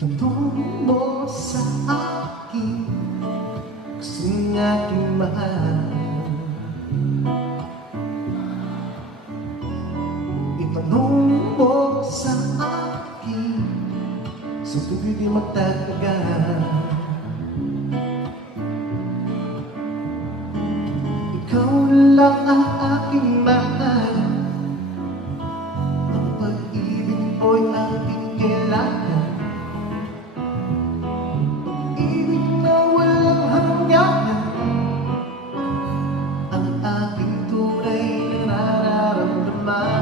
Itanong mo sa akin kasing aking mahal. Itanong mo sa akin sa tuloy di magtatagal. Ikaw lang ang aking mahal. Ang pag-ibig mo'y aking kailangan. Pag-ibig na walang hanggan. Ang aking tunay na nararamdaman.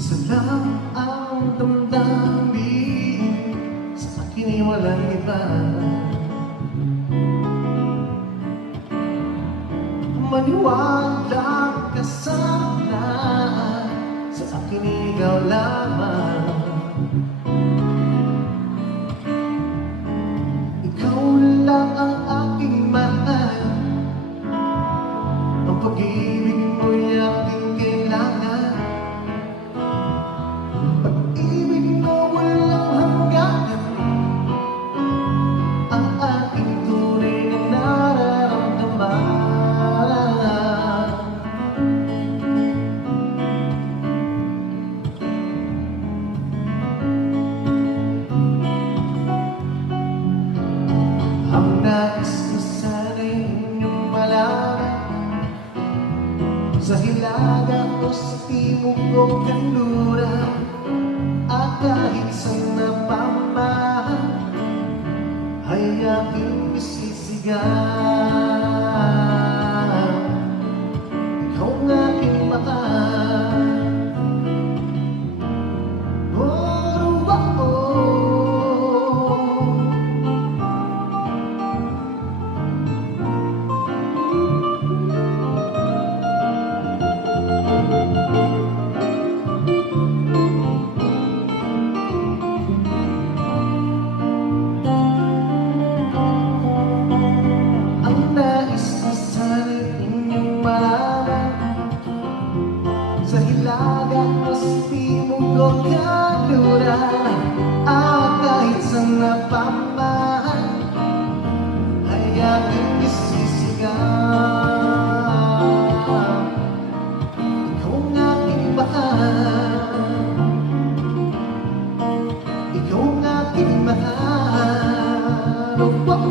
Isa lang ang damdamin, sa akin ay walang iba. Maniwala ka sana, sa akin ay ikaw lamang. Ikaw lang ang aking mahal. Ang pag-ibig mo'y aking kailangan. Pag-ibig na walang hanggan. Ang aking tunay na nararamdaman. Ang nais ko sana'y inyong malaman, sa hilaga o sa timog o kanluran, at kahit saan na pamamahan, ay aking isisigaw. Ikaw ang aking mahal. Oh, oh, ang nais ko sana'y inyong malaman, sa hilaga o sa timog o kanluran, at kahit saan na pamamahan, ay aking isisigaw. Ikaw ang aking mahal. Ikaw ang aking mahal. Oh, oh,